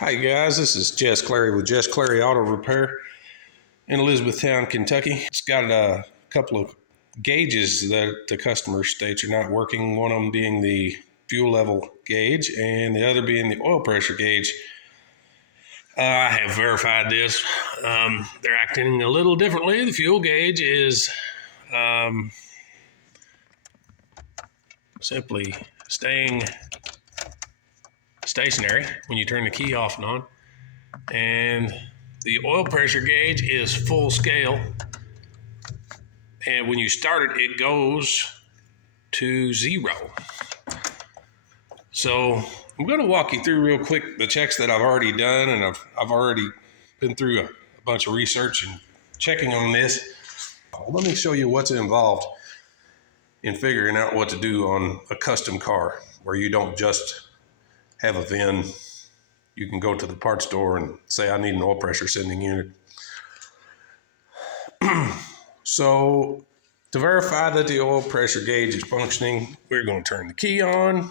Hi guys, this is Jess Clary with Jess Clary Auto Repair in Elizabethtown, Kentucky. It's got a couple of gauges that the customer states are not working, one of them being the fuel level gauge and the other being the oil pressure gauge. I have verified this. They're acting a little differently. The fuel gauge is simply staying stationary when you turn the key off and on. And the oil pressure gauge is full scale. And when you start it, it goes to 0. So I'm going to walk you through real quick the checks that I've already done. And I've already been through a bunch of research and checking on this. Let me show you what's involved in figuring out what to do on a custom car where you don't just have a VIN. You can go to the parts store and say, I need an oil pressure sending unit. So to verify that the oil pressure gauge is functioning, we're going to turn the key on.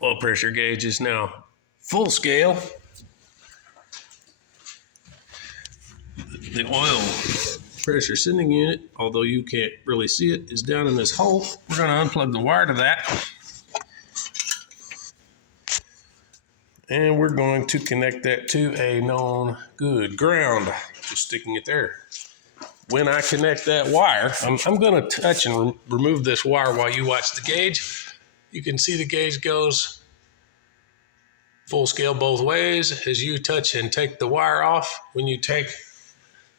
Oil pressure gauge is now full scale. The oil pressure sending unit, although you can't really see it, is down in this hole. We're going to unplug the wire to that. And we're going to connect that to a known good ground, just sticking it there. When I connect that wire, I'm going to touch and remove this wire while you watch the gauge. You can see the gauge goes full scale both ways as you touch and take the wire off. When you take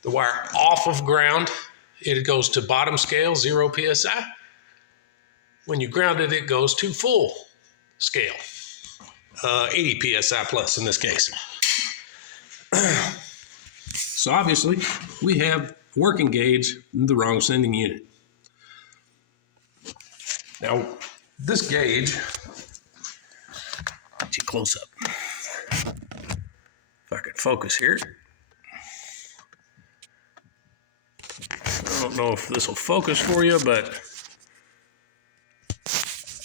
the wire off of ground, it goes to bottom scale, 0 PSI. When you ground it, it goes to full scale. 80 PSI plus in this case. So obviously we have working gauge in the wrong sending unit. Now this gauge, get you close up. If I could focus here. I don't know if this will focus for you, but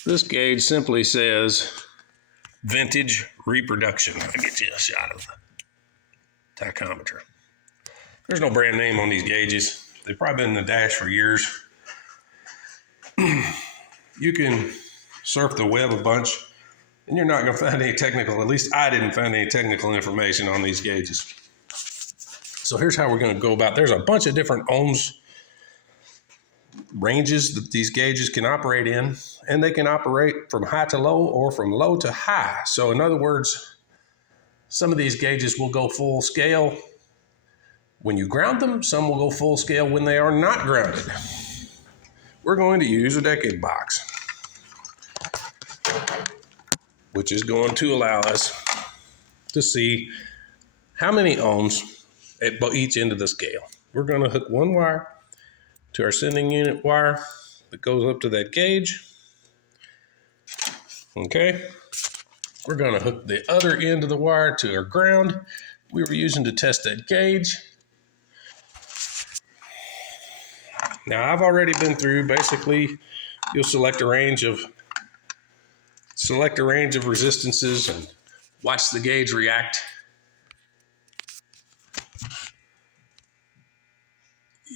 this gauge simply says vintage reproduction. I'll get you a shot of the tachometer. There's no brand name on these gauges. They've probably been in the dash for years. You can surf the web a bunch and you're not going to find any technical, at least I didn't find any technical information on these gauges. So here's how we're going to go about it. There's a bunch of different ohms ranges that these gauges can operate in, and they can operate from high to low or from low to high. So in other words, some of these gauges will go full scale when you ground them. Some will go full scale when they are not grounded. We're going to use a decade box, which is going to allow us to see how many ohms at each end of the scale. We're going to hook one wire to our sending unit wire that goes up to that gauge. Okay. We're going to hook the other end of the wire to our ground we were using to test that gauge. Now I've already been through, basically you'll select a range of resistances and watch the gauge react.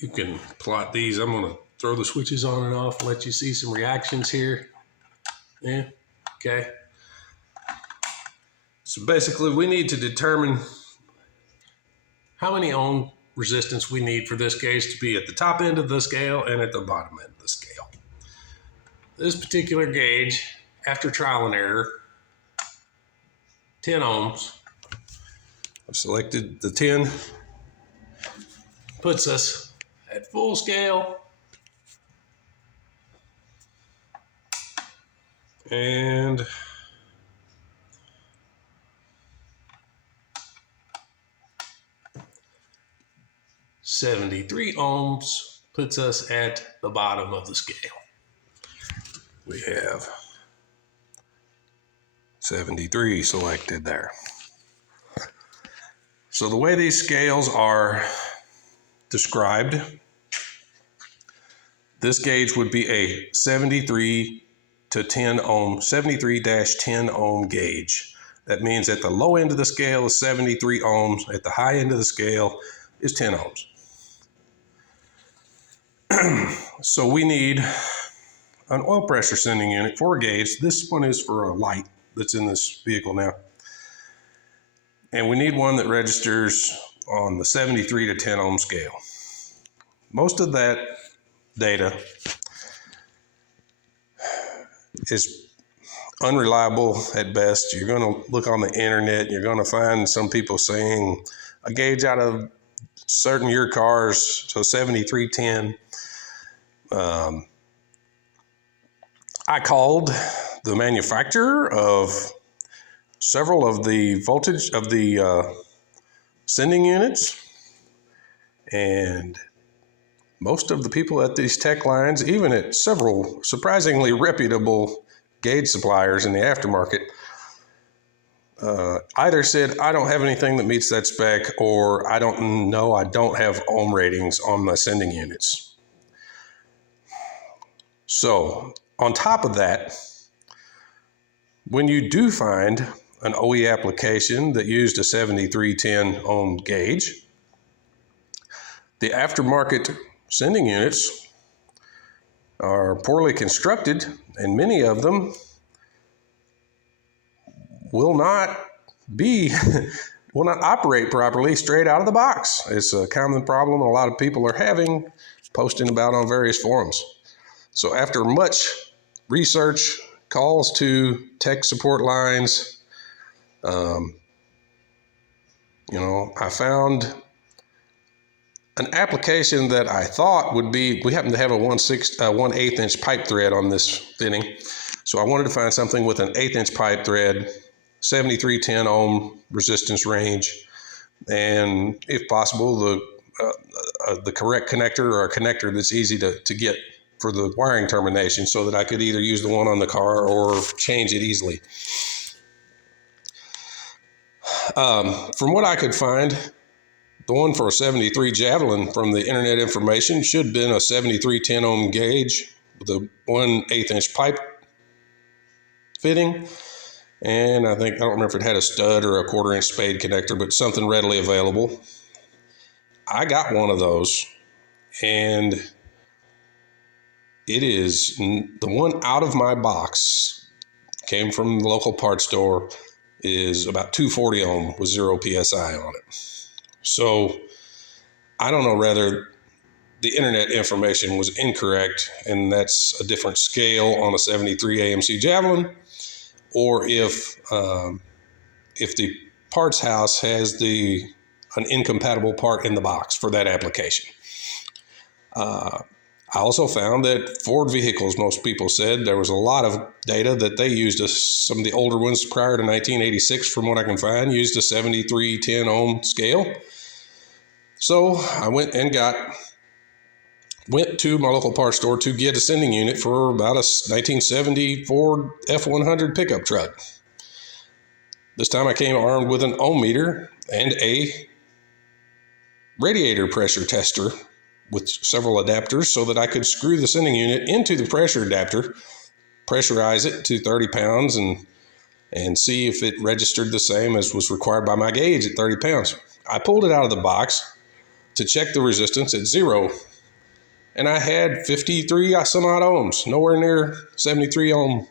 You can plot these. I'm going to throw the switches on and off, let you see some reactions here. Yeah, okay. So basically we need to determine how many ohm resistance we need for this gauge to be at the top end of the scale and at the bottom end of the scale. This particular gauge, after trial and error, 10 ohms. I've selected the 10, puts us at full scale and $73 ohms puts us at the bottom of the scale. We have 73 selected there. So the way these scales are described, this gauge would be a 73 to 10 ohm, 73-10 ohm gauge. That means at the low end of the scale is 73 ohms, at the high end of the scale is 10 ohms. So we need an oil pressure sending unit for a gauge. This one is for a light that's in this vehicle now. And we need one that registers on the 73 to 10 ohm scale. Most of that data is unreliable at best. You're going to look on the internet, you're going to find some people saying a gauge out of certain year cars, so 7310. I called the manufacturer of several of the voltage of the sending units, and most of the people at these tech lines, even at several surprisingly reputable gauge suppliers in the aftermarket, either said, I don't have anything that meets that spec, or I don't have ohm ratings on my sending units. So on top of that, when you do find an OE application that used a 7310 ohm gauge, the aftermarket sending units are poorly constructed, and many of them will not operate properly straight out of the box. It's a common problem a lot of people are having, posting about on various forums. So after much research, calls to tech support lines, I found an application that I thought would be, we happen to have a 1/8 inch pipe thread on this fitting. So I wanted to find something with an 1/8 inch pipe thread, 7310 ohm resistance range, and if possible, the correct connector, or a connector that's easy to get for the wiring termination, so that I could either use the one on the car or change it easily. From what I could find, the one for a 73 Javelin from the internet information should have been a 7310 ohm gauge with a 1/8 inch pipe fitting. And I don't remember if it had a stud or a 1/4 inch spade connector, but something readily available. I got one of those, and it is the one out of my box, came from the local parts store, is about 240 ohm with 0 PSI on it. So I don't know whether the internet information was incorrect and that's a different scale on a 73 AMC Javelin, or if the parts house has an incompatible part in the box for that application. I also found that Ford vehicles, most people said, there was a lot of data that they used, some of the older ones prior to 1986, from what I can find, used a 7310 ohm scale. So I went to my local parts store to get a sending unit for about a 1970 Ford F100 pickup truck. This time I came armed with an ohm meter and a radiator pressure tester with several adapters, so that I could screw the sending unit into the pressure adapter, pressurize it to 30 pounds, and see if it registered the same as was required by my gauge at 30 pounds. I pulled it out of the box to check the resistance at 0, and I had 53 some odd ohms, nowhere near 73 ohm.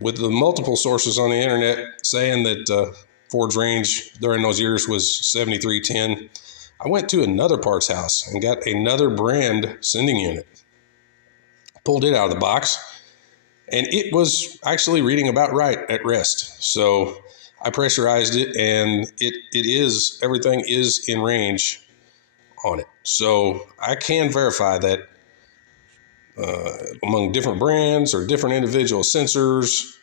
With the multiple sources on the internet saying that Ford's range during those years was 7310, I went to another parts house and got another brand sending unit. Pulled it out of the box, and it was actually reading about right at rest. So I pressurized it, and everything is in range on it. So I can verify that among different brands or different individual sensors,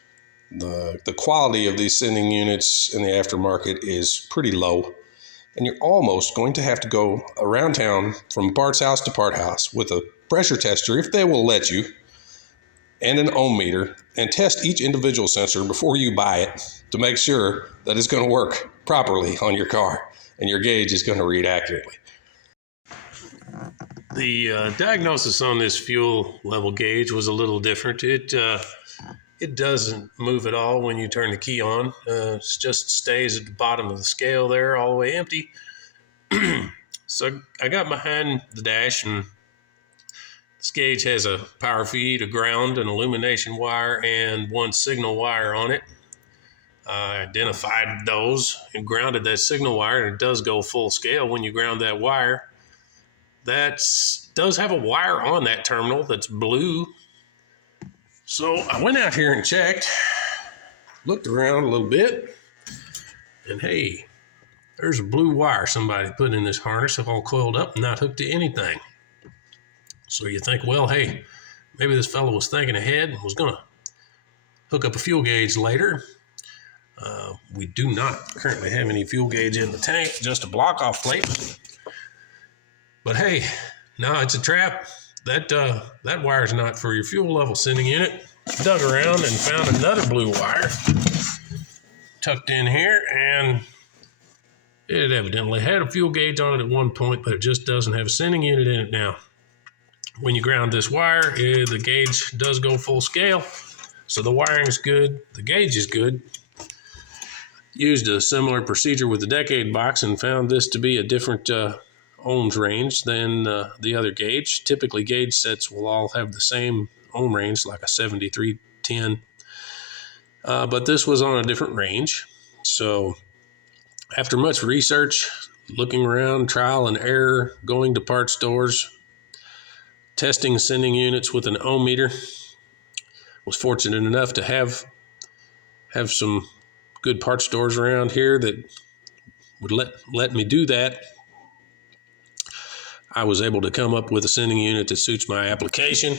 the quality of these sending units in the aftermarket is pretty low. And you're almost going to have to go around town from parts house to part house with a pressure tester, if they will let you, and an ohm meter, and test each individual sensor before you buy it to make sure that it's going to work properly on your car and your gauge is going to read accurately. The diagnosis on this fuel level gauge was a little different. It doesn't move at all when you turn the key on. It just stays at the bottom of the scale there, all the way empty. So I got behind the dash, and this gauge has a power feed, a ground, an illumination wire, and one signal wire on it. I identified those and grounded that signal wire, and it does go full scale when you ground that wire. That does have a wire on that terminal that's blue. So I went out here and checked, looked around a little bit, and hey, there's a blue wire somebody put in this harness all coiled up and not hooked to anything. So you think, well, hey, maybe this fellow was thinking ahead and was going to hook up a fuel gauge later. We do not currently have any fuel gauge in the tank, just a block-off plate. But hey, no, it's a trap. That wire's not for your fuel level sending unit. Dug around and found another blue wire tucked in here, and it evidently had a fuel gauge on it at one point, but it just doesn't have a sending unit in it now. When you ground this wire, the gauge does go full scale, so the wiring's good, the gauge is good. Used a similar procedure with the Decade box and found this to be a different ohms range than the other gauge. Typically, gauge sets will all have the same ohm range, like a 7310, but this was on a different range. So after much research, looking around, trial and error, going to parts stores, testing sending units with an ohm meter, was fortunate enough to have some good parts stores around here that would let me do that. I was able to come up with a sending unit that suits my application.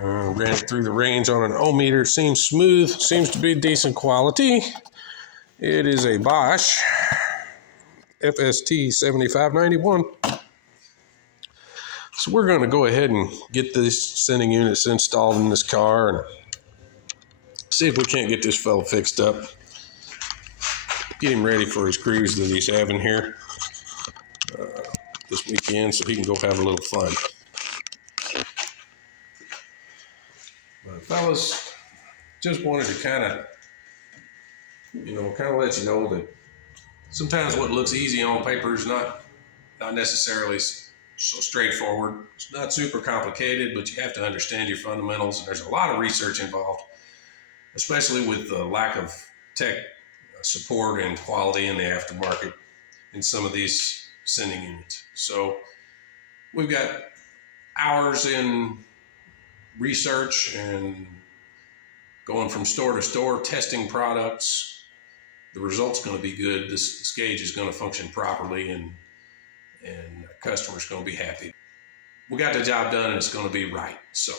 Ran it through the range on an ohm meter. Seems smooth, seems to be decent quality. It is a Bosch FST 7591. So we're going to go ahead and get these sending units installed in this car and see if we can't get this fellow fixed up. Get him ready for his cruise that he's having here this weekend so he can go have a little fun. But fellas, just wanted to kind of let you know that sometimes what looks easy on paper is not necessarily so straightforward. It's not super complicated, but you have to understand your fundamentals, and there's a lot of research involved, especially with the lack of tech support and quality in the aftermarket in some of these sending units. So we've got hours in research and going from store to store, testing products. The result's going to be good. This gauge is going to function properly, and our customer's going to be happy. We got the job done, and it's going to be right. So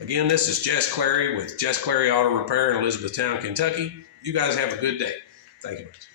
again, this is Jess Clary with Jess Clary Auto Repair in Elizabethtown, Kentucky. You guys have a good day. Thank you much.